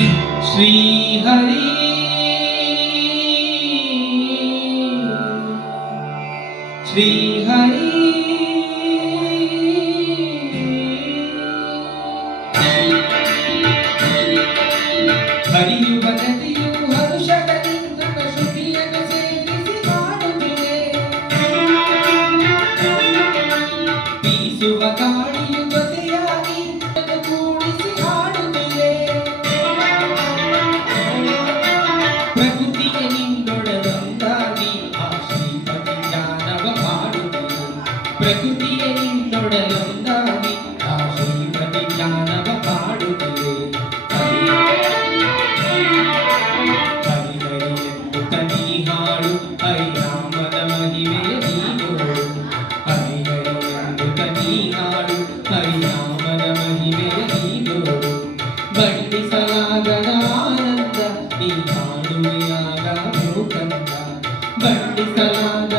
ಶ್ರೀ ಹರಿ ಶ್ರೀ ಹರಿ ಹರಿಯುವ ನದಿಯು ಹರುಷದಿಂದ ಶ್ರುತಿಯನ್ನು ಸೇರಿಸಿ ಹಾಡುತ್ತಿದೆ. ಬೀಸುವ ಗಾಳಿಯು ಜೊತೆಯಾಗಿ ಕೂಡಿಸಿ ಹಾಡುತ್ತಿದೆ. ಪ್ರಕೃತಿಯ ನಿನ್ನೊಡಲೊಂದಾಗಿ ಆ ಶ್ರೀಪತಿ ಜ್ಞಾನವ ಮಾಡುತ್ತಿದೆ. ಪ್ರಕೃತಿಯ ನಿನ್ನೊಡಲೊಂದಾಗಿ ಆ ಶ್ರೀಪತಿ ಜ್ಞಾನವ ಮಾಡುತ್ತಿದೆ. ಹಾಡು ಹರಿನಾಮದ ಮಹಿಮೆಯ ನೀನು. ಹರಿಹರಿ ಎಂದು ನೀ ಹಾಡು ಹರಿನಾಮದ ಮಹಿಮೆಯ ನೀನು. ಬಣ್ಣಿಸಲಾಗದ ಆನಂದ ನೀ ಹಾಡುವೆಯಾಗ ಭೂಕಂದ. ಬಣ್ಣಿಸಲಾಗ